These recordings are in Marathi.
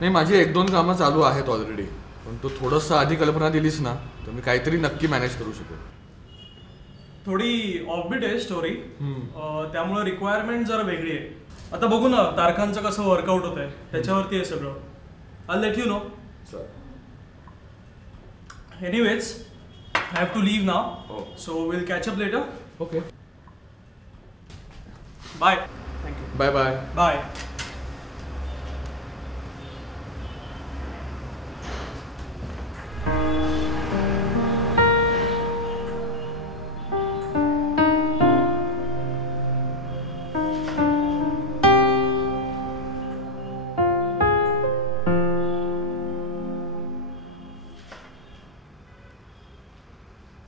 नाही, माझी 1-2 कामं चालू आहेत ऑलरेडी, पण तू थोडंसं आधी कल्पना दिलीस ना तर मी काहीतरी नक्की मॅनेज करू शकेल. थोडी ऑफबीट आहे स्टोरी, त्यामुळे रिक्वायरमेंट जरा वेगळी आहे. आता बघू ना तारखांचं कसं वर्कआउट होत आहे त्याच्यावरती आहे सगळं. I let you know. Anyways I have to leave now. So we'll catch up later. Okay. Bye. Thank you. Bye bye. Bye.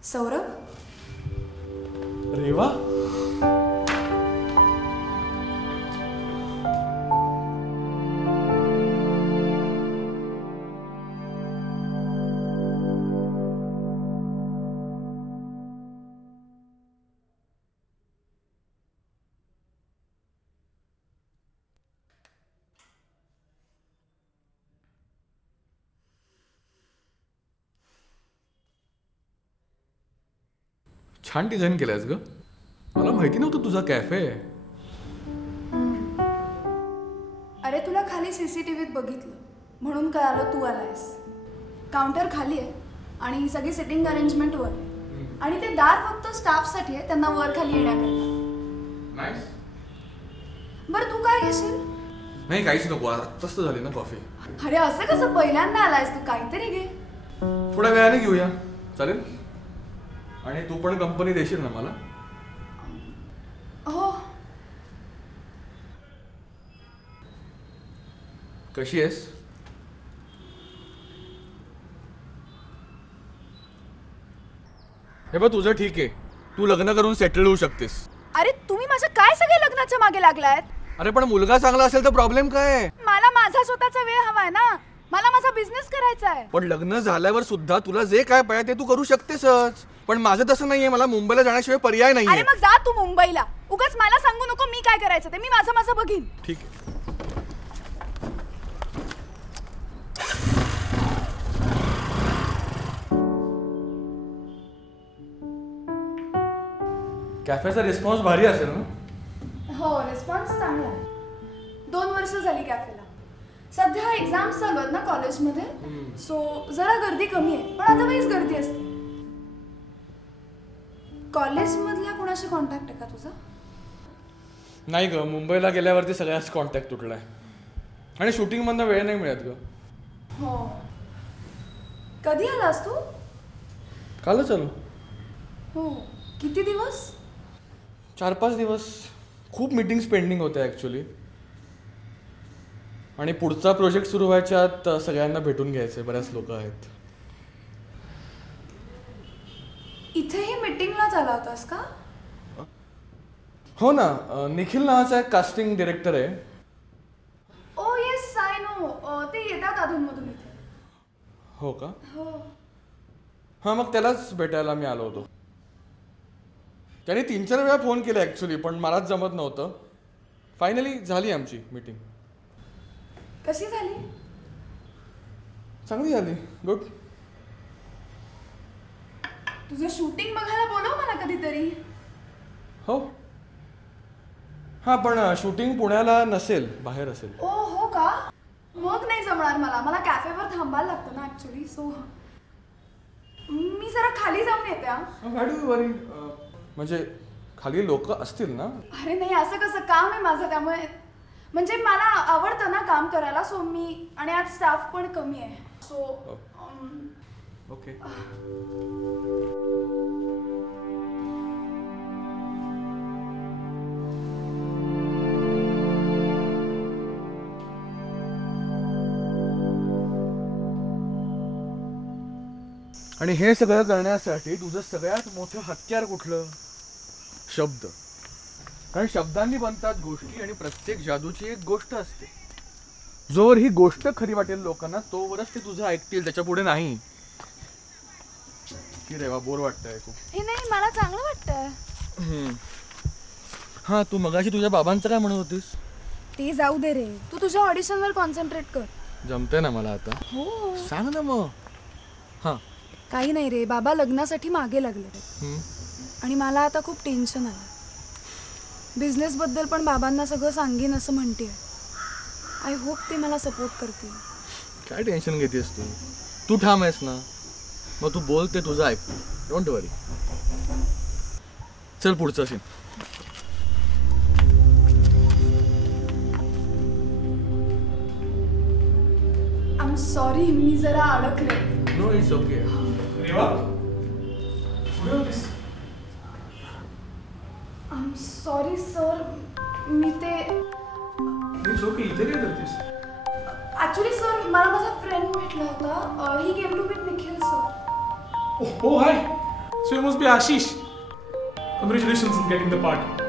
Saurabh. Reva. छान डिझाईन केलंयस ग. मला माहिती नव्हतं तुझा कॅफे आहे. अरे तुला खाली सीसीटीव्हीत बघितलं म्हणून कळालं तू आलायस. काउंटर खाली आहे आणि सगळी सिटिंग अरेंजमेंट वर आहे आणि ते दार फक्त स्टाफसाठी आहे, त्यांना वर खाली येण्याकरता. नाईस. बरं तू काय घेशील? नाही काहीच नको, आत्ताच झाली ना कॉफी. अरे असं कसं, पहिल्यांदा आलायस तू, काहीतरी घे. थोड्या वेळाने घेऊया, चालेल? आणि तू पण कंपनी देशील ना मला? हो. कशी आहेस? हे बघ तुझं ठीक आहे, तू लग्न करून सेटल होऊ शकतेस. अरे तुम्ही माझ्या काय सगळे लग्नाच्या मागे लागलायत? अरे पण मुलगा चांगला असेल तर प्रॉब्लेम काय आहे? मला माझा स्वतःचा वेळ हवाय ना, मला माझा बिझनेस करायचा आहे. पण लग्न झाल्यावर सुद्धा तुला जे काय पाहिजे ते तू करू शकतेसच. पण माझं तसं नाहीये, मला मुंबईला जाण्याशिवाय पर्याय नाहीये. अरे मग जा तू मुंबईला, उगाच मला सांगू नको मी काय करायचं ते. मी माझं बघीन. ठीक आहे. कॅफेचा रिस्पॉन्स भारी असेल ना? हो, रिस्पॉन्स चांगला आहे. 2 वर्ष झाली कॅफेला. सध्या एक्झाम्स चालू आहेत ना कॉलेजमध्ये, सो जरा गर्दी कमी आहे, पण अदरवाईज गर्दी असते. कॉलेजमधल्या कोणाशी कॉन्टॅक्ट आहे का तुझा? नाही ग, मुंबईला गेल्यावरती सगळ्याच कॉन्टॅक्ट तुटलाय आणि शूटिंग मधनं वेळ नाही मिळत ग. हो. कधी आलास तू? कालच आलो. हो. किती दिवस? 4-5 दिवस. खूप मीटिंग्स पेंडिंग होत्या ॲक्च्युली, आणि पुढचा प्रोजेक्ट सुरू व्हायच्या आत सगळ्यांना भेटून घ्यायचे. बऱ्याच लोक आहेत. इथेही मीटिंगलाच आला होतास का? हो ना, निखिल नावाचा एक कास्टिंग डिरेक्टर आहे. ओ येस आय नो, ते येतात अधूनमधून इथे. हो का? हो. हां, मग त्यालाच भेटायला मी आलो होतो. त्याने 3-4 वेळा फोन केला ॲक्च्युली, पण मलाच जमत नव्हतं. फायनली झाली आमची मीटिंग. कशी झाली? चांगली झाली. गुड. तुझं शूटिंग बघायला बोलव मला कधीतरी. हो. हां, पण शूटिंग पुण्याला नसेल, बाहेर असेल. ओ हो का? मग नाही जमणार मला. मला कॅफेवर थांबायला लागतं ना ॲक्च्युली, सो मी जरा खाली जाऊन येते. व्हाय डू यू वरी? म्हणजे खाली लोक असतील ना? अरे नाही, असं कसं, काम आहे माझं, त्यामुळे म्हणजे मला आवडतं ना काम करायला, सो मी, आणि आज स्टाफ पण कमी आहे, सो ओके. आणि हे सगळं करण्यासाठी तुझं सगळ्यात मोठं हत्यार कुठलं? शब्द. कारण शब्दांनी बनतात गोष्टी, आणि प्रत्येक जादूची एक गोष्ट असते. जोवर ही गोष्ट खरी वाटेल लोकांना तोवरच ते तुझं ऐकतील, त्याच्या पुढे नाही. की रेवा, बोर वाटतंय खूप. हे नाही, मला चांगलं वाटतंय. हां, तू मगाशी तुझ्या बाबांचं काय म्हणत होतीस? ते जाऊ दे रे, तू तुझ्या ऑडिशनवर कॉन्सन्ट्रेट कर. जमतंय ना मला आता. हो. सांग ना मग. हां. काही नाही रे, बाबा लग्नासाठी मागे लागले आणि मला आता खूप टेन्शन आलं. बिझनेसबद्दल पण बाबांना सगळं सांगेन असं म्हणते. आय होप ते मला सपोर्ट करतील. काय टेन्शन घेतेस तू? तू ठाम आहेस ना, मग तू बोल ते तुझं ऐक. Don't worry. चल पुढचा सीन. आय एम सॉरी, मी जरा अडकले. No it's okay. रेवा कुठे होतीस? आय एम सॉरी सर, मी ते इट्स ओके. इथे काय करतेस? ॲक्च्युली सर मला माझा फ्रेंड भेटला होता. He came to meet Nikhil sir. Oh, hi. So you must be Ashish. Congratulations on getting the part.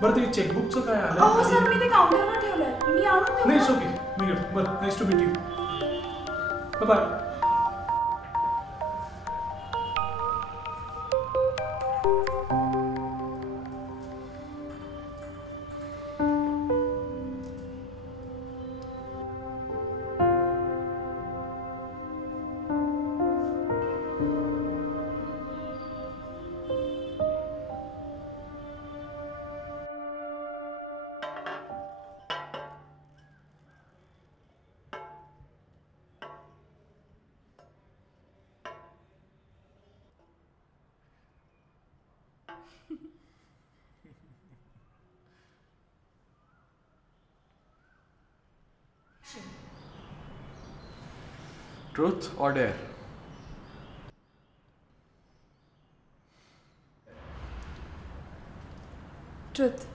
बरं ते चेकबुकचं काय आलं? हो सर, मी ते काउंटरवर ठेवलंय. मी आणून देऊ नाही, का? It's okay. मी घेतो. बरं, nice to meet you. Bye bye. Truth or dare? Truth.